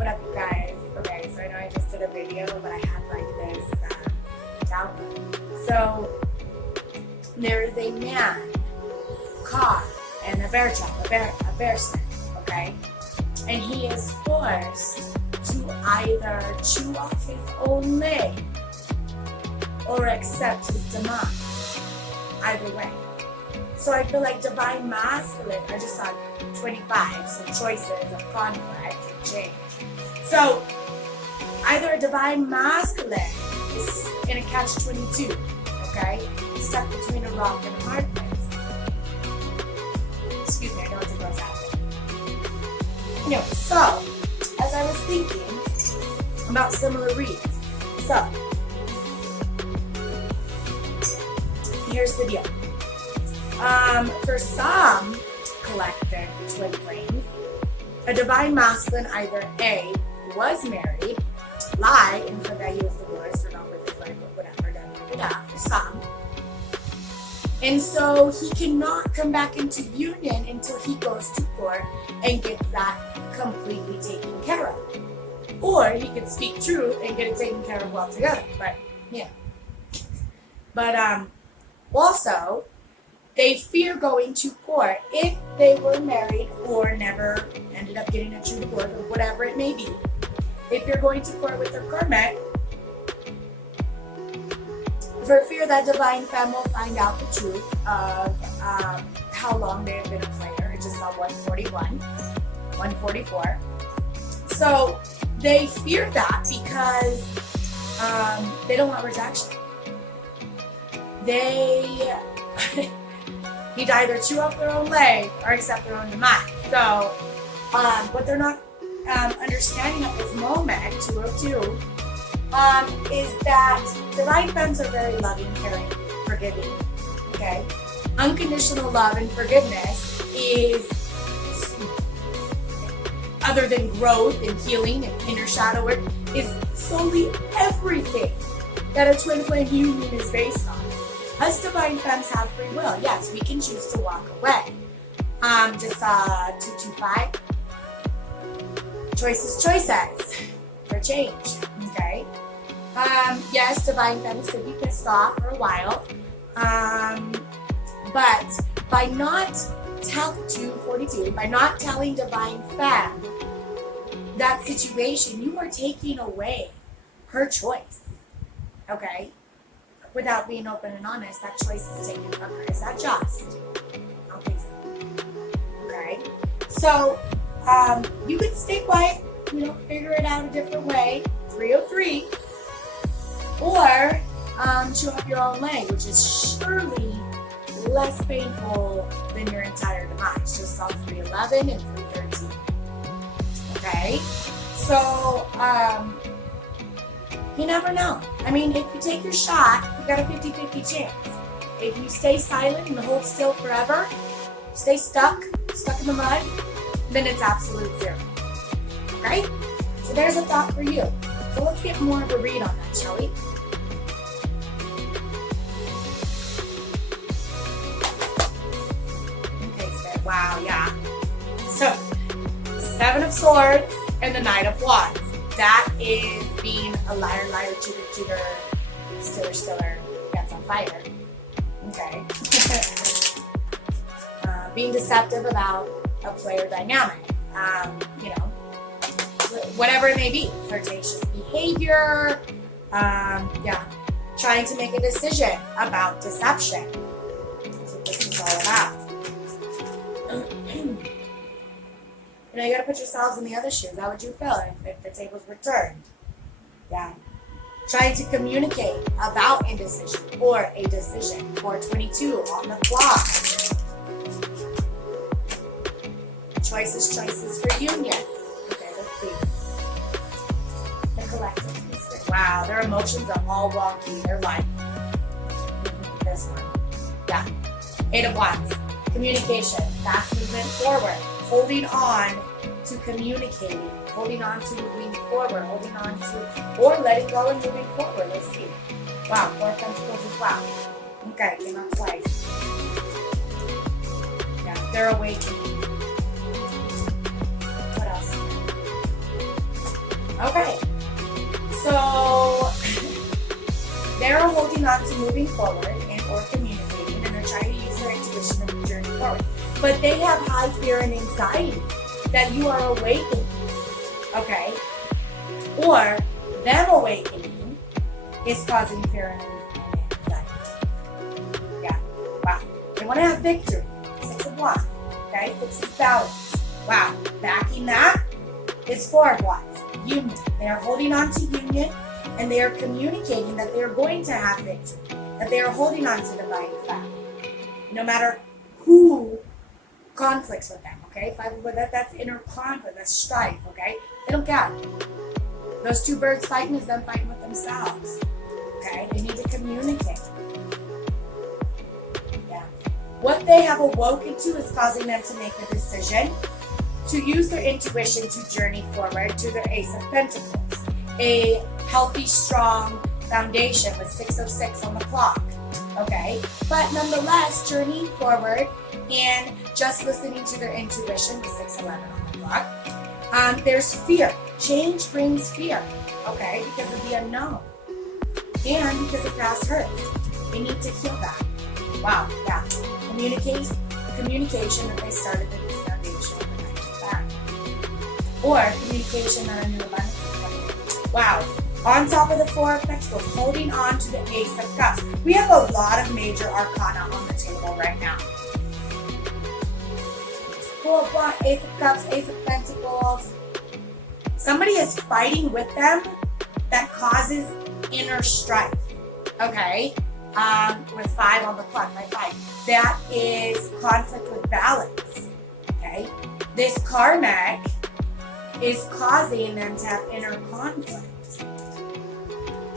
What up, you guys? Okay, so I know I just did a video, but I had like this download. So there is a man caught in a bear trap, a bear snare, okay? And he is forced to either chew off his own leg or accept his demise. Either way. So I feel like divine masculine, I just saw 25, some choices of conflict and change. So either a divine masculine is in a catch-22, okay? Stuck between a rock and a hard place. Excuse me, I know it's a gross habit. Anyway, so as I was thinking about similar reads, so here's the deal. For some collective twin flames, a divine masculine either A, was married, lied, and said that he was divorced or not with his wife or whatever, for some. And so he cannot come back into union until he goes to court and gets that completely taken care of. Or he could speak truth and get it taken care of altogether. But, yeah. But, also, they fear going to court if they were married or never ended up getting a true divorce or whatever it may be. If you're going to court with their karmic, for fear that divine femme will find out the truth of how long they have been a player. It just saw 141, 144. So they fear that because they don't want rejection. He'd either chew off their own leg or accept their own demise. So what they're not understanding at this moment, 202, is that divine femmes are very loving, caring, forgiving. Okay? Unconditional love and forgiveness is, other than growth and healing and inner shadow work, is solely everything that a twin flame union is based on. Us divine femmes have free will. Yes, we can choose to walk away. Just 225. Choices for change. Okay. Yes, divine femmes could be pissed off for a while. But by not telling divine femme that situation, you are taking away her choice. Okay? Without being open and honest, that choice is taken from her. Is that just? I don't think so. Okay? So, you could stay quiet, figure it out a different way, 303, or chew off your own leg, which is surely less painful than your entire demise. Just saw 311 and 313. Okay? So, you never know. I mean, if you take your shot, you got a 50-50 chance. If you stay silent and hold still forever, stay stuck in the mud, then it's absolute zero. Okay? So there's a thought for you. So let's get more of a read on that, shall we? Okay, Spirit. Wow, yeah. So, 7 of Swords and the Knight of Wands. That is being a liar, cheater, stiller, that's on fire. Okay. Being deceptive about a player dynamic. Whatever it may be. Flirtatious behavior. Trying to make a decision about deception. That's what this is all about. You gotta put yourselves in the other shoes. How would you feel if the tables were turned? Yeah. Trying to communicate about indecision or a decision. 422 on the clock. Choices for union. Okay, let's see. The collective. Wow, their emotions are all wonky. They're like this one. Yeah. 8 of Wands. Communication. Fast movement forward. Holding on to communicating, holding on to moving forward, holding on to, or letting go and moving forward. Let's see. Wow, 4 of Pentacles as well. Okay, came out twice. Yeah, they're awakening. What else? holding on to moving forward and or communicating, and they're trying to use their intuition to journey forward. But they have high fear and anxiety that you are awakening, okay? Or them awakening is causing fear and anxiety. Yeah, wow. They want to have victory. 6 of Wands, okay? 6 is balance. Wow, backing that is 4 of Wands, union. They are holding on to union, and they are communicating that they are going to have victory, that they are holding on to divine fact. No matter who conflicts with them, okay? That's inner conflict, that's strife, okay? They don't care. Those 2 birds fighting is them fighting with themselves, okay? They need to communicate. Yeah. What they have awoken to is causing them to make a decision to use their intuition to journey forward to their Ace of Pentacles. A healthy, strong foundation with 606 on the clock, okay? But nonetheless, journeying forward and just listening to their intuition with 611 on the clock. There's fear. Change brings fear, okay? Because of the unknown and because of past hurts. They need to heal that. Wow, yeah. Communication that they started in this foundation of that. Or communication on a new abundance. Wow. On top of the 4 of Pentacles, holding on to the Ace of Cups. We have a lot of major arcana on the table right now. 4 of Wands, Ace of Cups, Ace of Pentacles. Somebody is fighting with them that causes inner strife. Okay? With 5 on the clock, 5. That is conflict with balance. Okay? This karmic is causing them to have inner conflict.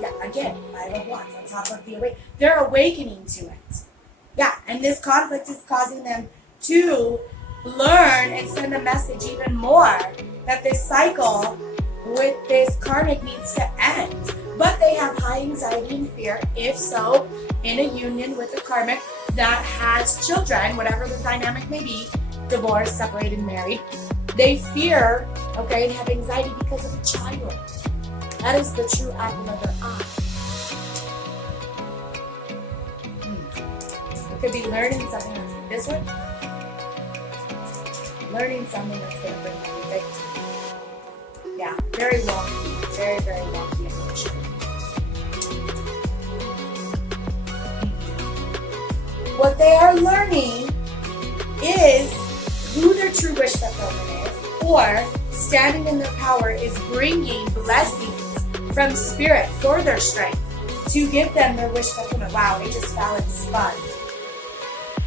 Yeah, again, 5 of Wands on top of the awake. They're awakening to it. Yeah, and this conflict is causing them to learn and send a message even more that this cycle with this karmic needs to end. But they have high anxiety and fear, if so, in a union with a karmic that has children, whatever the dynamic may be, divorced, separated, married. They fear, okay, and have anxiety because of a child. That is the true apple of their eye. It could be learning something that's this one. Learning something that's going to bring them victory. Yeah, very wonky. Very, very wonky emotion. What they are learning is who their true wish fulfillment is, or standing in their power is bringing blessings from spirit for their strength to give them their wish fulfillment. Wow, it just fell and spun.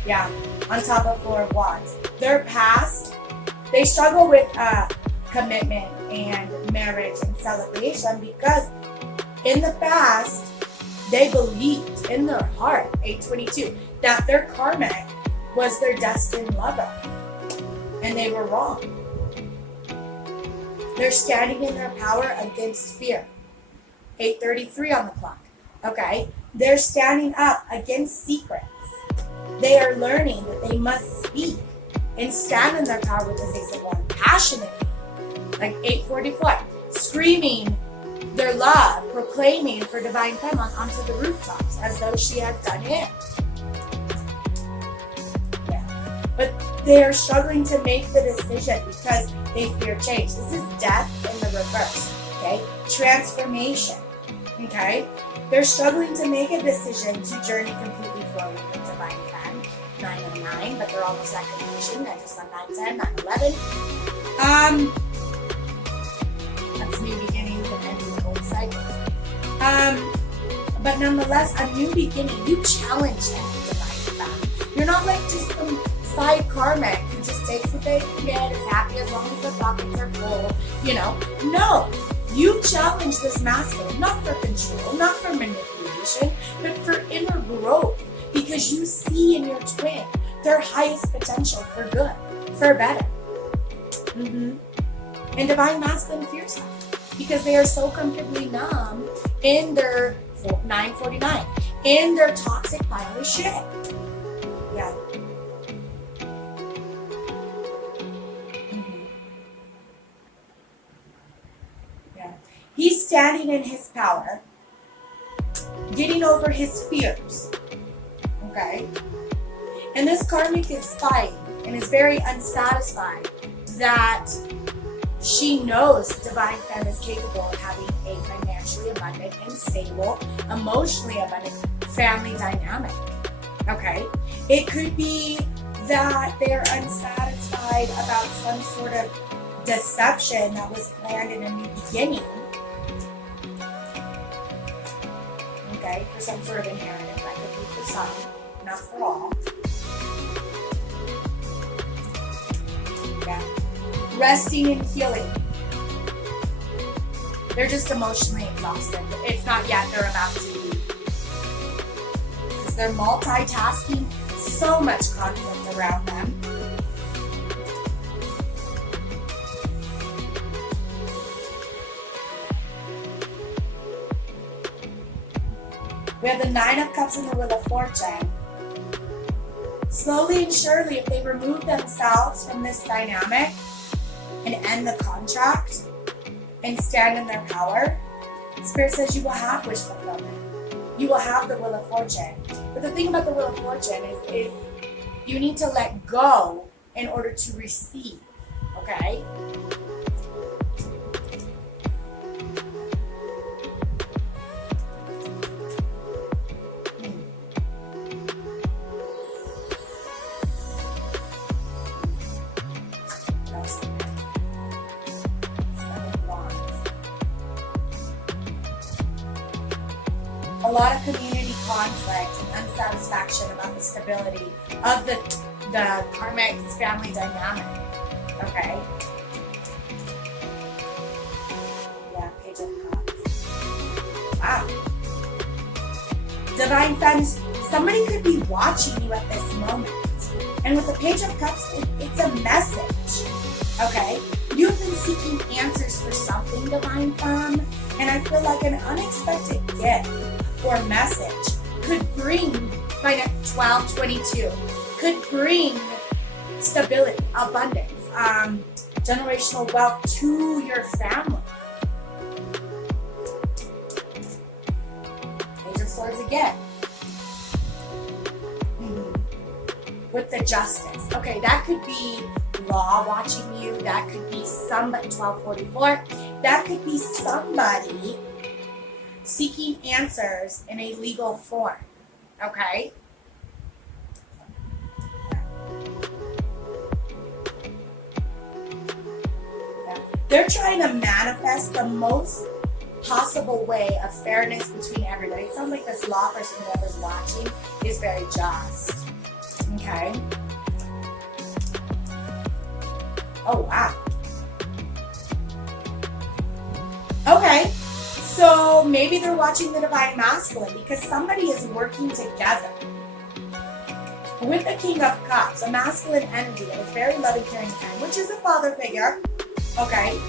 Yeah, on top of 4 of Wands. Their past, they struggle with commitment and marriage and celebration because in the past, they believed in their heart, 822, that their karmic was their destined lover. And they were wrong. They're standing in their power against fear. 8:33 on the clock. Okay? They're standing up against secrets. They are learning that they must speak and stand in their power with the Ace of Wands passionately. Like 8:44. Screaming their love, proclaiming for divine feminine onto the rooftops as though she had done it. Yeah. But they are struggling to make the decision because they fear change. This is death in the reverse. Okay? Transformation. Okay? They're struggling to make a decision to journey completely forward with divine femme. 909, but they're almost at completion. I just on 910, 911. That's new beginnings and ending of old cycles. But nonetheless, a new beginning. You challenge that divine femme. You're not like just some side karmic who just takes what they can get, is happy as long as their pockets are full, you know. No. You challenge this masculine, not for control, not for manipulation, but for inner growth, because you see in your twin their highest potential for good, for better. And divine masculine fears that because they are so comfortably numb in their 949, in their toxic pile of shit. Yeah. Yeah. He's standing in his power getting over his fears. Okay? And this karmic is spying and is very unsatisfied that she knows Divine Femme is capable of having a financially abundant and stable, emotionally abundant family dynamic. Okay? It could be that they're unsatisfied about some sort of deception that was planned in a new beginning. Okay? For some sort of inheritance. That could be for some, not for all. Yeah. Resting and healing. They're just emotionally exhausted. If not yet, they're about to be. Because they're multitasking, so much conflict around them. We have the Nine of Cups and the Wheel of Fortune. Slowly and surely, if they remove themselves from this dynamic and end the contract and stand in their power, Spirit says you will have wish fulfillment. You will have the Wheel of Fortune. But the thing about the Wheel of Fortune is you need to let go in order to receive, okay? A lot of community conflict and unsatisfaction about the stability of the karmic family dynamic. Okay? Yeah, Page of Cups. Wow. Divine Femmes, somebody could be watching you at this moment. And with the Page of Cups, it's a message. Okay? You've been seeking answers for something, Divine Femme, and I feel like an unexpected gift or message could bring 1222, could bring stability, abundance, generational wealth to your family. Page of Swords again. With the Justice. Okay, that could be law watching you. That could be somebody, 1244. That could be somebody seeking answers in a legal form. Okay? They're trying to manifest the most possible way of fairness between everybody. It sounds like this law person, whoever's watching, is very just. Okay? Oh, wow. Okay. So maybe they're watching the Divine Masculine because somebody is working together. With the King of Cups, a masculine energy that is very loving, caring, kind, which is a father figure, okay,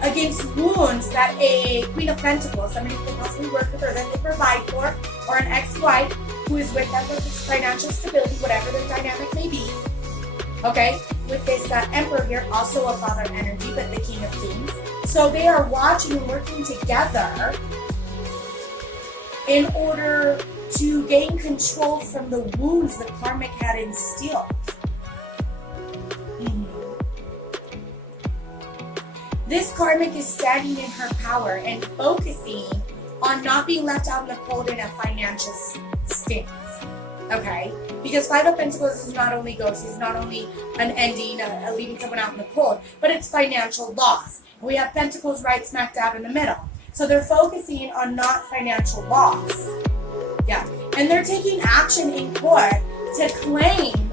against wounds that a Queen of Pentacles, somebody who can possibly work with her, that they provide for, or an ex-wife who is with them for financial stability, whatever their dynamic may be, okay, with this Emperor here, also a father energy, but the King of Kings. So they are watching and working together in order to gain control from the wounds the karmic had instilled. This karmic is standing in her power and focusing on not being left out in the cold in a financial stance. Okay? Because Five of Pentacles is not only ghosts, it's not only an ending, leaving someone out in the cold, but it's financial loss. We have Pentacles right smack dab in the middle. So they're focusing on not financial loss. Yeah. And they're taking action in court to claim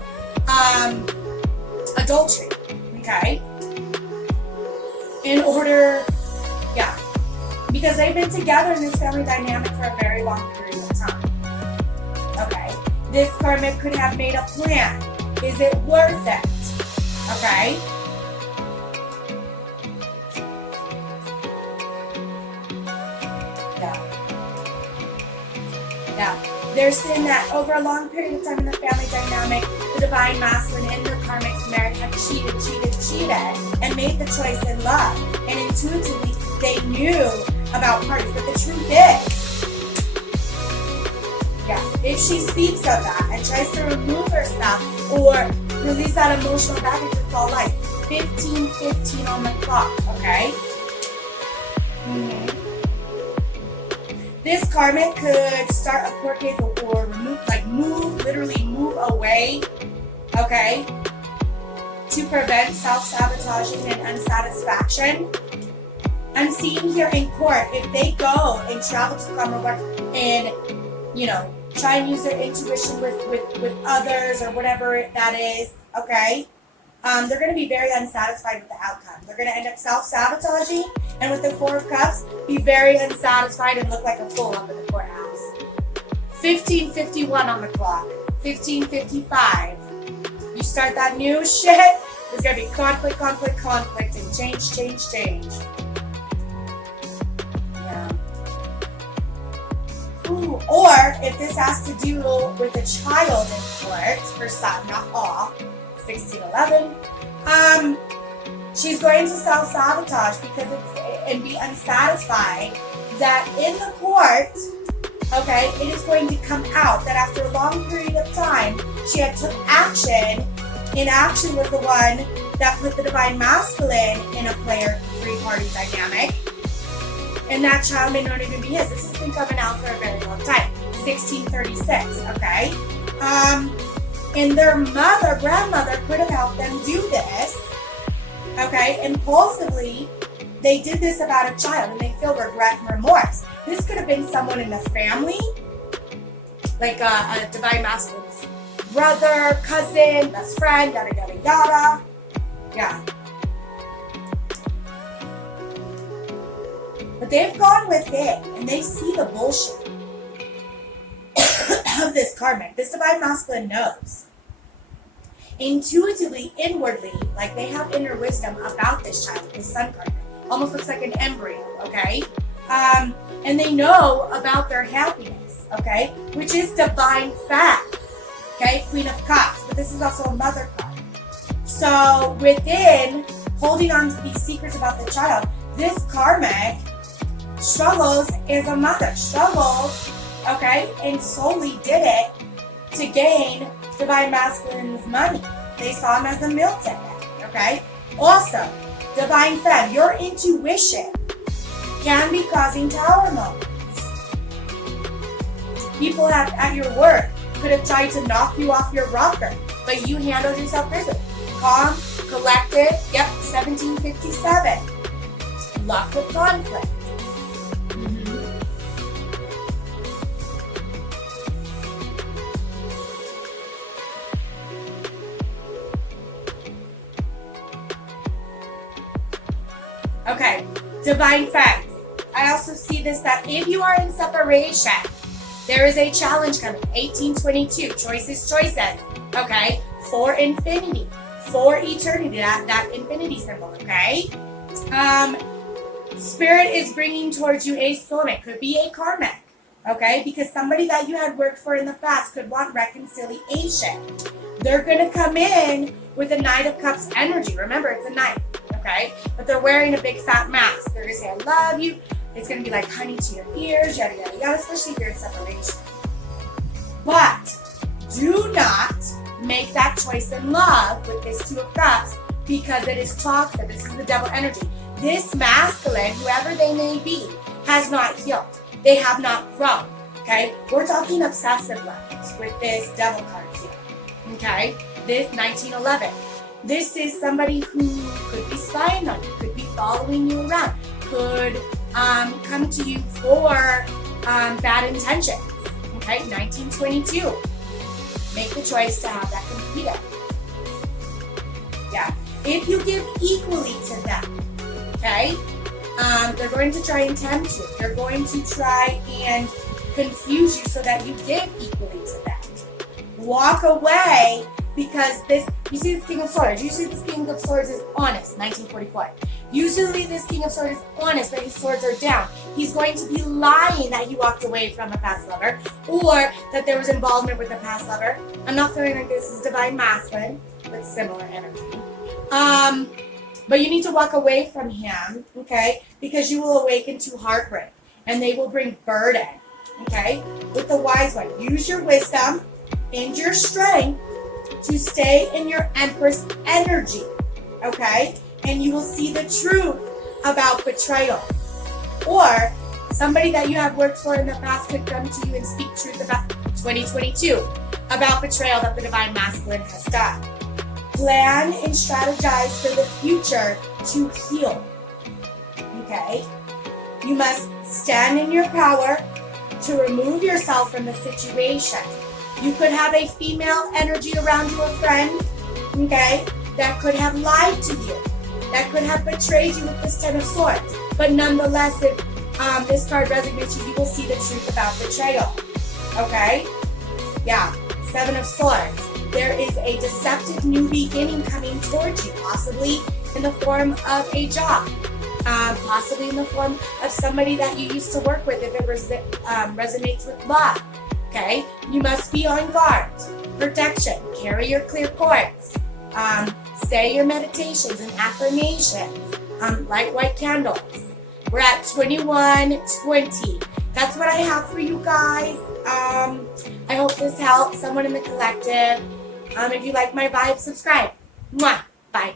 adultery. Okay? In order, yeah. Because they've been together in this family dynamic for a very long period of time. Okay? This karmic could have made a plan. Is it worth it? Okay? Yeah. They're saying that over a long period of time in the family dynamic, the Divine Masculine and their karmics married have cheated, and made the choice in love. And intuitively, they knew about parties. But the truth is, if she speaks of that and tries to remove herself or release that emotional baggage, it's all lies. 15:15 on the clock, okay? This karmic could start a court case or literally move away, okay, to prevent self-sabotaging and unsatisfaction. I'm seeing here in court, if they go and travel to karma work and, try and use their intuition with others or whatever that is, okay, they're going to be very unsatisfied with the outcome. They're going to end up self-sabotaging, and with the Four of Cups, be very unsatisfied and look like a fool up in the courthouse. 15:51 on the clock. 15:55. You start that new shit, there's going to be conflict, and change. Yeah. Ooh, or if this has to do with a child in court, for some, not all, 1611, she's going to self-sabotage and be unsatisfied that in the court, okay, it is going to come out that after a long period of time, she had took action. Inaction was the one that put the divine masculine in a player three-party dynamic. And that child may not even be his. This has been coming out for a very long time. 1636, okay? And their grandmother could have helped them do this, okay? Impulsively, they did this about a child and they feel regret and remorse. This could have been someone in the family, like a divine masculine's brother, cousin, best friend, yada, yada, yada. Yeah. But they've gone within and they see the bullshit of this karmic. This divine masculine knows. Intuitively, inwardly, like they have inner wisdom about this child, this sun karmic. Almost looks like an embryo, okay? And they know about their happiness, okay? Which is divine fact, okay? Queen of Cups, but this is also a mother card. So within holding on to these secrets about the child, this karmic struggles as a mother, okay, and solely did it to gain divine masculine's money. They saw him as a meal ticket, okay? Also, divine femme, your intuition can be causing tower moments. People at your work could have tried to knock you off your rocker, but you handled yourself gracefully. Calm, collected, 1757. Luck with conflict. Okay, divine friends. I also see this that if you are in separation, there is a challenge coming. 1822, choices. Okay, for infinity, for eternity, that infinity symbol, okay? Spirit is bringing towards you a soulmate. Could be a karmic, okay? Because somebody that you had worked for in the past could want reconciliation. They're going to come in with a Knight of Cups energy. Remember, it's a knight, okay? But they're wearing a big fat mask. They're going to say, I love you. It's going to be like honey to your ears, yada, yada, yada, especially if you're in separation. But do not make that choice in love with this Two of Cups because it is toxic. This is the devil energy. This masculine, whoever they may be, has not healed. They have not grown, okay? We're talking obsessive levels with this devil card here, okay? This 1911. This is somebody who could be spying on you, could be following you around, could come to you for bad intentions, okay? 1922. Make the choice to have that completed. Yeah. If you give equally to them, okay, they're going to try and tempt you. They're going to try and confuse you so that you give equally to them. Walk away because this, you see this King of Swords. Usually this King of Swords is honest, 1944. Usually this King of Swords is honest, but his swords are down. He's going to be lying that he walked away from a past lover or that there was involvement with a past lover. I'm not feeling like this is divine masculine, but similar energy. But you need to walk away from him, okay? Because you will awaken to heartbreak, and they will bring burden, okay? With the wise one, use your wisdom and your strength to stay in your Empress energy, okay? And you will see the truth about betrayal. Or somebody that you have worked for in the past could come to you and speak truth about 2022, about betrayal that the Divine Masculine has done. Plan and strategize for the future to heal, okay? You must stand in your power to remove yourself from the situation. You could have a female energy around you, a friend, okay, that could have lied to you, that could have betrayed you with this Ten of Swords. But nonetheless, if this card resonates you will see the truth about betrayal, okay? Yeah, Seven of Swords. There is a deceptive new beginning coming towards you, possibly in the form of a job, possibly in the form of somebody that you used to work with if it resonates with love. Okay, you must be on guard. Protection. Carry your clear quartz. Say your meditations and affirmations. Light white candles. We're at 21:20. That's what I have for you guys. I hope this helps someone in the collective. If you like my vibe, subscribe. Mwah. Bye.